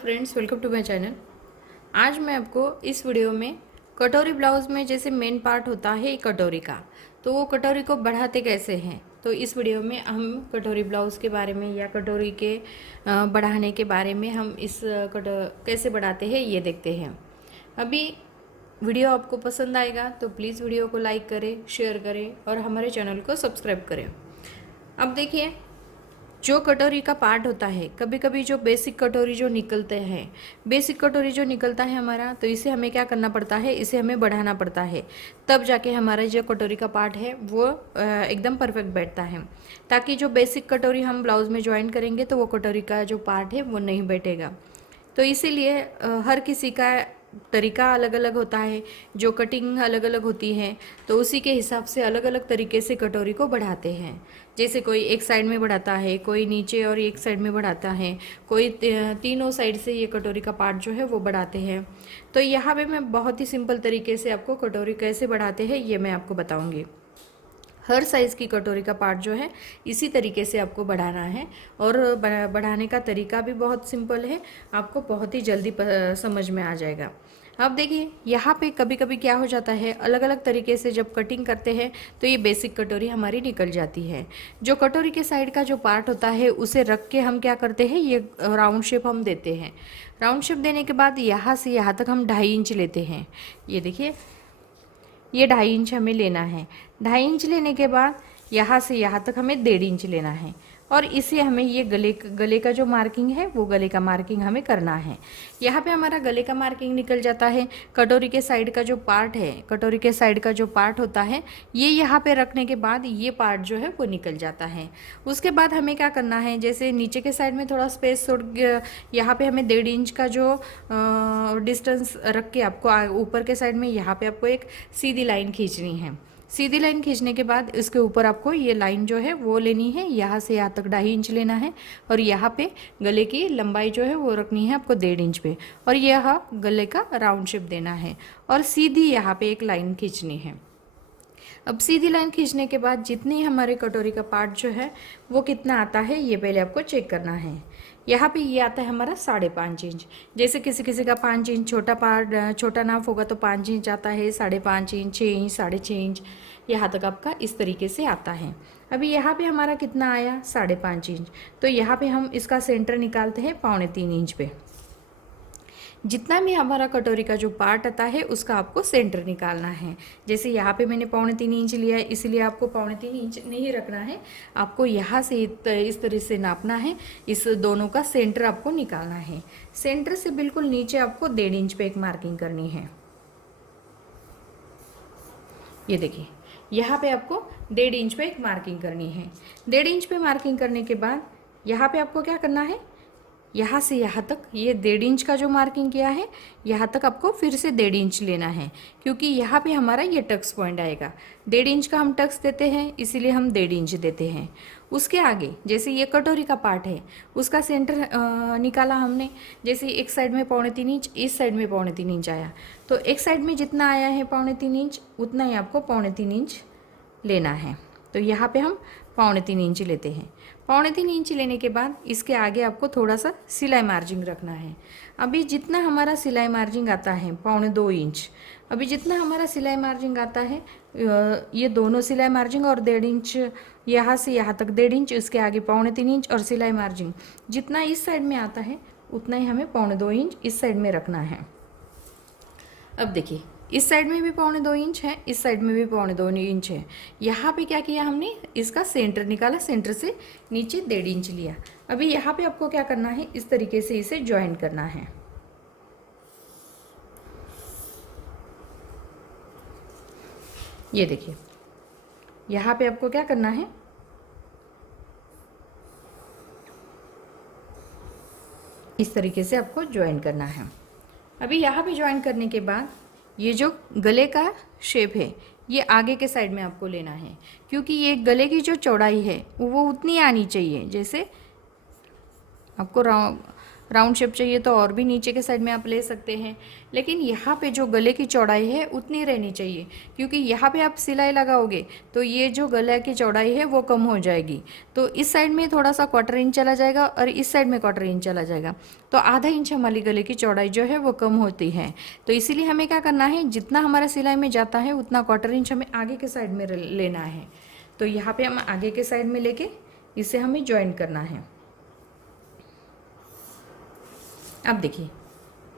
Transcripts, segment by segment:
Friends, welcome to my channel. आज मैं आपको इस वीडियो में कटोरी ब्लाउज़ में जैसे मेन पार्ट होता है कटोरी का, तो वो कटोरी को बढ़ाते कैसे हैं, तो इस वीडियो में हम कटोरी ब्लाउज़ के बारे में या कटोरी के बढ़ाने के बारे में हम इस कैसे बढ़ाते हैं ये देखते हैं। अभी वीडियो आपको पसंद आएगा तो प्लीज़ वीडियो को लाइक करें, शेयर करें और हमारे चैनल को सब्सक्राइब करें। अब देखिए, जो कटोरी का पार्ट होता है, कभी कभी जो बेसिक कटोरी जो निकलते हैं, बेसिक कटोरी जो निकलता है हमारा, तो इसे हमें क्या करना पड़ता है, इसे हमें बढ़ाना पड़ता है, तब जाके हमारा जो कटोरी का पार्ट है वो एकदम परफेक्ट बैठता है। ताकि जो बेसिक कटोरी हम ब्लाउज़ में ज्वाइन करेंगे तो वो कटोरी का जो पार्ट है वो नहीं बैठेगा। तो इसीलिए हर किसी का तरीका अलग अलग होता है, जो कटिंग अलग अलग होती है, तो उसी के हिसाब से अलग अलग तरीके से कटोरी को बढ़ाते हैं। जैसे कोई एक साइड में बढ़ाता है, कोई नीचे और एक साइड में बढ़ाता है, कोई तीनों साइड से ये कटोरी का पार्ट जो है वो बढ़ाते हैं। तो यहाँ पे मैं बहुत ही सिंपल तरीके से आपको कटोरी कैसे बढ़ाते हैं ये मैं आपको बताऊँगी। हर साइज़ की कटोरी का पार्ट जो है इसी तरीके से आपको बढ़ाना है, और बढ़ाने का तरीका भी बहुत सिंपल है, आपको बहुत ही जल्दी समझ में आ जाएगा। अब देखिए, यहाँ पे कभी कभी क्या हो जाता है, अलग अलग तरीके से जब कटिंग करते हैं तो ये बेसिक कटोरी हमारी निकल जाती है। जो कटोरी के साइड का जो पार्ट होता है उसे रख के हम क्या करते हैं, ये राउंड शेप हम देते हैं। राउंड शेप देने के बाद यहाँ से यहाँ तक हम 2.5 इंच लेते हैं। ये देखिए, ये 2.5 इंच हमें लेना है। 2.5 इंच लेने के बाद यहाँ से यहाँ तक हमें 1.5 इंच लेना है, और इसे हमें ये गले का जो मार्किंग है वो गले का मार्किंग हमें करना है। यहाँ पे हमारा गले का मार्किंग निकल जाता है। कटोरी के साइड का जो पार्ट है, कटोरी के साइड का जो पार्ट होता है, ये यहाँ पे रखने के बाद ये पार्ट जो है वो निकल जाता है। उसके बाद हमें क्या करना है, जैसे नीचे के साइड में थोड़ा स्पेस छोड़, यहाँ पे हमें 1.5 इंच का जो डिस्टेंस रख के आपको ऊपर के साइड में यहाँ पे आपको एक सीधी लाइन खींचनी है। सीधी लाइन खींचने के बाद इसके ऊपर आपको ये लाइन जो है वो लेनी है, यहाँ से यहाँ तक 2.5 इंच लेना है, और यहाँ पे गले की लंबाई जो है वो रखनी है आपको 1.5 इंच पे, और यह गले का राउंड शेप देना है, और सीधी यहाँ पे एक लाइन खींचनी है। अब सीधी लाइन खींचने के बाद जितनी हमारे कटोरी का पार्ट जो है वो कितना आता है ये पहले आपको चेक करना है। यहाँ पे ये आता है हमारा 5.5 इंच। जैसे किसी किसी का 5 इंच छोटा पार्ट, छोटा नाप होगा तो 5 इंच आता है, 5.5 इंच, 6 इंच, 6.5 इंच, यहाँ तक आपका इस तरीके से आता है। अभी यहाँ पे हमारा कितना आया, 5.5 इंच। तो यहाँ पे हम इसका सेंटर निकालते हैं 3.25 इंच पे। जितना भी हमारा कटोरी का जो पार्ट आता है उसका आपको सेंटर निकालना है। जैसे यहाँ पे मैंने 3.25 इंच लिया है, इसलिए आपको 3.25 इंच नहीं रखना है, आपको यहाँ से इस तरह से नापना है। इस दोनों का सेंटर आपको निकालना है। सेंटर से बिल्कुल नीचे आपको 1.5 इंच पे एक मार्किंग करनी है। ये देखिए, यहाँ पे आपको 1.5 इंच पे एक मार्किंग करनी है। 1.5 इंच पे मार्किंग करने के बाद यहाँ पे आपको क्या करना है, यहाँ से यहाँ तक ये 1.5 इंच का जो मार्किंग किया है, यहाँ तक आपको फिर से 1.5 इंच लेना है, क्योंकि यहाँ पे हमारा ये टक्स पॉइंट आएगा। 1.5 इंच का हम टक्स देते हैं, इसीलिए हम 1.5 इंच देते हैं। उसके आगे जैसे ये कटोरी का पार्ट है उसका सेंटर निकाला हमने। जैसे एक साइड में 3.25 इंच, इस साइड में 3.25 इंच आया, तो एक साइड में जितना आया है 3.25 इंच, उतना ही आपको 3.25 इंच लेना है। तो यहाँ पे हम 3.25 इंच लेते हैं। 3.25 इंच लेने के बाद इसके आगे आपको थोड़ा सा सिलाई मार्जिंग रखना है। अभी जितना हमारा सिलाई मार्जिंग आता है 2.25 इंच, अभी जितना हमारा सिलाई मार्जिंग आता है, ये दोनों सिलाई मार्जिंग और 1.5 इंच, यहाँ से यहाँ तक 1.5 इंच, इसके आगे 3.25 इंच, और सिलाई मार्जिंग जितना इस साइड में आता है उतना ही हमें 2.25 इंच इस साइड में रखना है। अब देखिए, इस साइड में भी 2.25 इंच है, इस साइड में भी 2.25 इंच है। यहाँ पे क्या किया हमने, इसका सेंटर निकाला, सेंटर से नीचे 1.5 इंच लिया। अभी यहाँ पे आपको क्या करना है, इस तरीके से इसे ज्वाइन करना है। ये देखिए, यहाँ पे आपको क्या करना है, इस तरीके से आपको ज्वाइन करना है। अभी यहाँ पे ज्वाइन करने के बाद ये जो गले का शेप है ये आगे के साइड में आपको लेना है, क्योंकि ये गले की जो चौड़ाई है वो उतनी आनी चाहिए। जैसे आपको राउंड शेप चाहिए तो और भी नीचे के साइड में आप ले सकते हैं, लेकिन यहाँ पे जो गले की चौड़ाई है उतनी रहनी चाहिए, क्योंकि यहाँ पे आप सिलाई लगाओगे तो ये जो गले की चौड़ाई है वो कम हो जाएगी। तो इस साइड में थोड़ा सा 1/4 इंच चला जाएगा और इस साइड में 1/4 इंच चला जाएगा, तो आधा इंच हमारी गले की चौड़ाई जो है वो कम होती है। तो इसीलिए हमें क्या करना है, जितना हमारा सिलाई में जाता है उतना 1/4 इंच हमें आगे के साइड में लेना है। तो यहाँ पे हम आगे के साइड में लेके इसे हमें ज्वाइन करना है। अब देखिए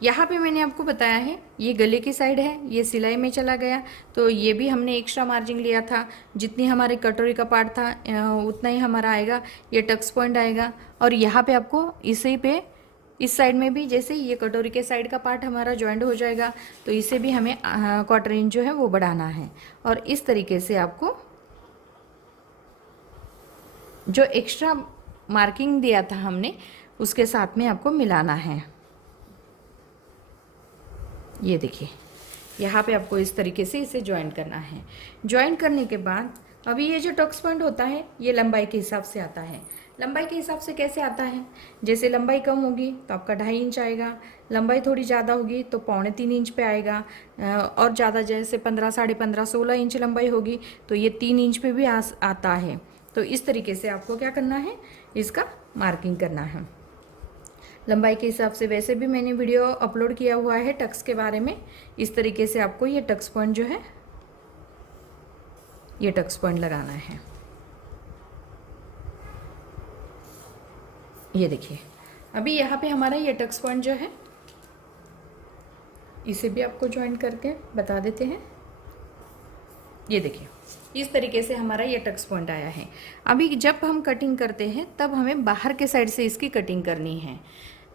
यहाँ पे मैंने आपको बताया है ये गले की साइड है, ये सिलाई में चला गया, तो ये भी हमने एक्स्ट्रा मार्जिन लिया था, जितनी हमारी कटोरी का पार्ट था उतना ही हमारा आएगा, ये टक्स पॉइंट आएगा। और यहाँ पे आपको इसी पे इस साइड में भी जैसे ये कटोरी के साइड का पार्ट हमारा जॉइंट हो जाएगा, तो इसे भी हमें 1/4 इंच जो है वो बढ़ाना है। और इस तरीके से आपको जो एक्स्ट्रा मार्किंग दिया था हमने उसके साथ में आपको मिलाना है। ये देखिए यहाँ पे आपको इस तरीके से इसे ज्वाइन करना है। ज्वाइन करने के बाद अभी ये जो टक्स पॉइंट होता है ये लंबाई के हिसाब से आता है। लंबाई के हिसाब से कैसे आता है, जैसे लंबाई कम होगी तो आपका 2.5 इंच आएगा, लंबाई थोड़ी ज़्यादा होगी तो 2.25 इंच पे आएगा, और ज़्यादा जैसे 15, 15.5, 16 इंच लंबाई होगी तो ये 3 इंच पे भी आता है। तो इस तरीके से आपको क्या करना है, इसका मार्किंग करना है लंबाई के हिसाब से। वैसे भी मैंने वीडियो अपलोड किया हुआ है टक्स के बारे में। इस तरीके से आपको ये टक्स पॉइंट जो है ये टक्स पॉइंट लगाना है। ये देखिए अभी यहाँ पे हमारा ये टक्स पॉइंट जो है इसे भी आपको ज्वाइन करके बता देते हैं। ये देखिए इस तरीके से हमारा ये टक्स पॉइंट आया है। अभी जब हम कटिंग करते हैं तब हमें बाहर के साइड से इसकी कटिंग करनी है।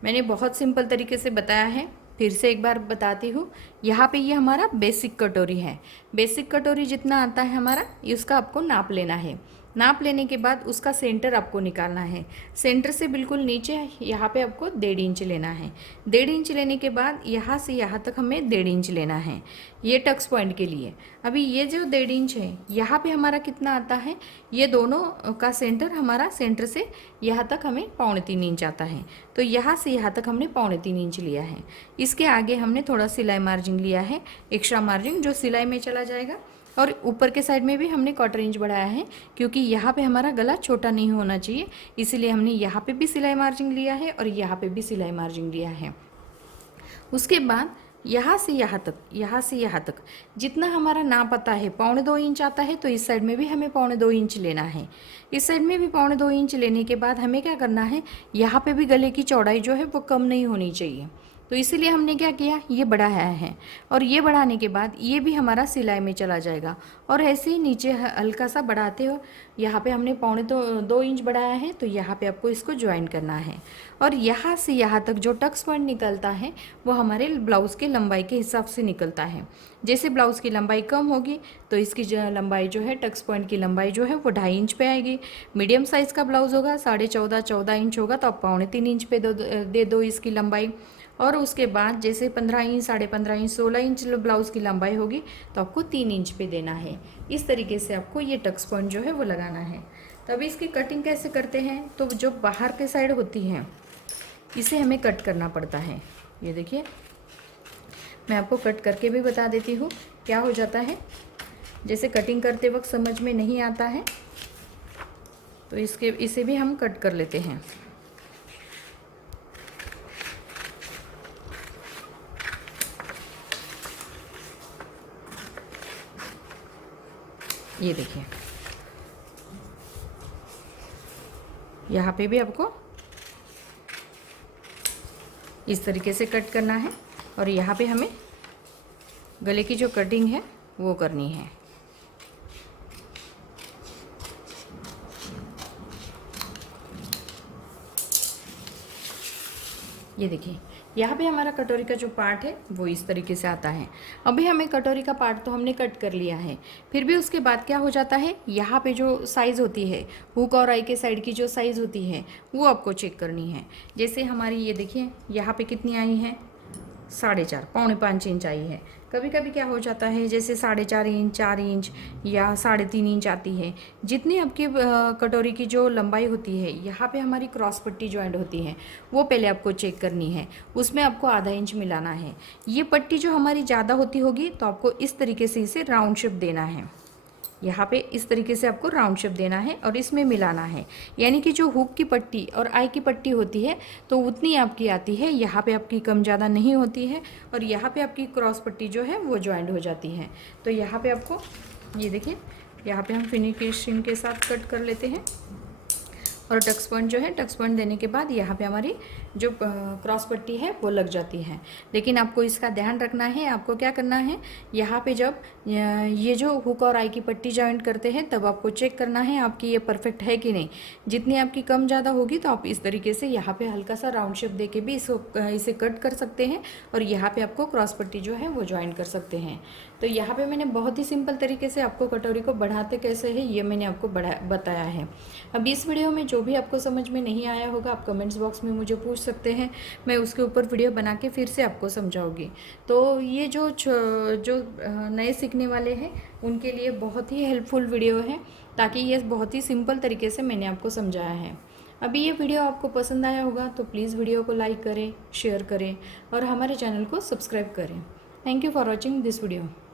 मैंने बहुत सिंपल तरीके से बताया है, फिर से एक बार बताती हूँ। यहाँ पे ये हमारा बेसिक कटोरी है। बेसिक कटोरी जितना आता है हमारा इसका आपको नाप लेना है। नाप लेने के बाद उसका सेंटर आपको निकालना है। सेंटर से बिल्कुल नीचे यहाँ पे आपको 1.5 इंच लेना है। 1.5 इंच लेने के बाद यहाँ से यहाँ तक हमें 1.5 इंच लेना है ये टक्स पॉइंट के लिए। अभी ये जो 1.5 इंच है यहाँ पे हमारा कितना आता है, ये दोनों का सेंटर हमारा सेंटर से यहाँ तक हमें 3.25 इंच आता है। तो यहाँ से यहाँ तक हमने 3.25 इंच लिया है। इसके आगे हमने थोड़ा सिलाई मार्जिन लिया है, एक्स्ट्रा मार्जिन जो सिलाई में चला जाएगा। और ऊपर के साइड में भी हमने 1/4 इंच बढ़ाया है, क्योंकि यहाँ पे हमारा गला छोटा नहीं होना चाहिए, इसीलिए हमने यहाँ पे भी सिलाई मार्जिन लिया है और यहाँ पे भी सिलाई मार्जिन लिया है। उसके बाद यहाँ से यहाँ तक, यहाँ से यहाँ तक जितना हमारा नाप आता है 2.25 इंच आता है, तो इस साइड में भी हमें 2.25 इंच लेना है। इस साइड में भी 2.25 इंच लेने के बाद हमें क्या करना है, यहाँ पे भी गले की चौड़ाई जो है वो कम नहीं होनी चाहिए, तो इसीलिए हमने क्या किया, ये बढ़ाया है। और ये बढ़ाने के बाद ये भी हमारा सिलाई में चला जाएगा। और ऐसे ही नीचे हल्का सा बढ़ाते हो, यहाँ पे हमने 2.25 इंच बढ़ाया है, तो यहाँ पे आपको इसको ज्वाइन करना है। और यहाँ से यहाँ तक जो टक्स पॉइंट निकलता है वो हमारे ब्लाउज़ की लंबाई के हिसाब से निकलता है। जैसे ब्लाउज़ की लंबाई कम होगी तो इसकी लंबाई जो है टक्स पॉइंट की लंबाई जो है वो 2.5 इंच पे आएगी। मीडियम साइज़ का ब्लाउज़ होगा 14.5 इंच होगा, तो आप 3.25 इंच पे दे दो इसकी लंबाई। और उसके बाद जैसे 15 इंच, 15.5 इंच, 16 इंच ब्लाउज़ की लंबाई होगी तो आपको 3 इंच पे देना है। इस तरीके से आपको ये टक्स पॉइंट जो है वो लगाना है। तभी इसकी कटिंग कैसे करते हैं, तो जो बाहर के साइड होती है इसे हमें कट करना पड़ता है। ये देखिए मैं आपको कट करके भी बता देती हूँ। क्या हो जाता है, जैसे कटिंग करते वक्त समझ में नहीं आता है तो इसे भी हम कट कर लेते हैं। ये देखिए यहाँ पे भी आपको इस तरीके से कट करना है। और यहाँ पे हमें गले की जो कटिंग है वो करनी है। ये देखिए यहाँ पे हमारा कटोरी का जो पार्ट है वो इस तरीके से आता है। अभी हमें कटोरी का पार्ट तो हमने कट कर लिया है, फिर भी उसके बाद क्या हो जाता है, यहाँ पे जो साइज़ होती है हुक और आई के साइड की जो साइज़ होती है वो आपको चेक करनी है। जैसे हमारी ये देखिए यहाँ पे कितनी आई है, 4.5 4.5 इंच आई है। कभी कभी क्या हो जाता है जैसे 4.5 इंच, 4 इंच या 3.5 इंच आती है। जितनी आपकी कटोरी की जो लंबाई होती है, यहाँ पे हमारी क्रॉस पट्टी जॉइंट होती है, वो पहले आपको चेक करनी है। उसमें आपको आधा इंच मिलाना है। ये पट्टी जो हमारी ज़्यादा होती होगी तो आपको इस तरीके से इसे राउंड शेप देना है। यहाँ पे इस तरीके से आपको राउंड शेप देना है और इसमें मिलाना है। यानी कि जो हुक की पट्टी और आई की पट्टी होती है तो उतनी आपकी आती है, यहाँ पे आपकी कम ज़्यादा नहीं होती है और यहाँ पे आपकी क्रॉस पट्टी जो है वो जॉइंट हो जाती है। तो यहाँ पे आपको ये देखिए, यहाँ पे हम फिनिशिंग के साथ कट कर लेते हैं और टक्स पॉइंट जो है, टक्स पॉइंट देने के बाद यहाँ पे हमारी जो क्रॉस पट्टी है वो लग जाती है। लेकिन आपको इसका ध्यान रखना है, आपको क्या करना है, यहाँ पे जब ये जो हुक और आई की पट्टी जॉइंट करते हैं तब आपको चेक करना है आपकी ये परफेक्ट है कि नहीं। जितनी आपकी कम ज़्यादा होगी तो आप इस तरीके से यहाँ पे हल्का सा राउंड शेप दे के भी इसे कट कर सकते हैं और यहाँ पे आपको क्रॉस पट्टी जो है वो जॉइंट कर सकते हैं। तो यहाँ पे मैंने बहुत ही सिंपल तरीके से आपको कटोरी को बढ़ाते कैसे है ये मैंने आपको बताया है। अब इस वीडियो में जो भी आपको समझ में नहीं आया होगा आप कमेंट्स बॉक्स में मुझे पूछ सकते हैं, मैं उसके ऊपर वीडियो बना के फिर से आपको समझाऊंगी। तो ये जो नए सीखने वाले हैं उनके लिए बहुत ही हेल्पफुल वीडियो है, ताकि ये बहुत ही सिंपल तरीके से मैंने आपको समझाया है। अभी ये वीडियो आपको पसंद आया होगा तो प्लीज़ वीडियो को लाइक करें, शेयर करें और हमारे चैनल को सब्सक्राइब करें। Thank you for watching this video.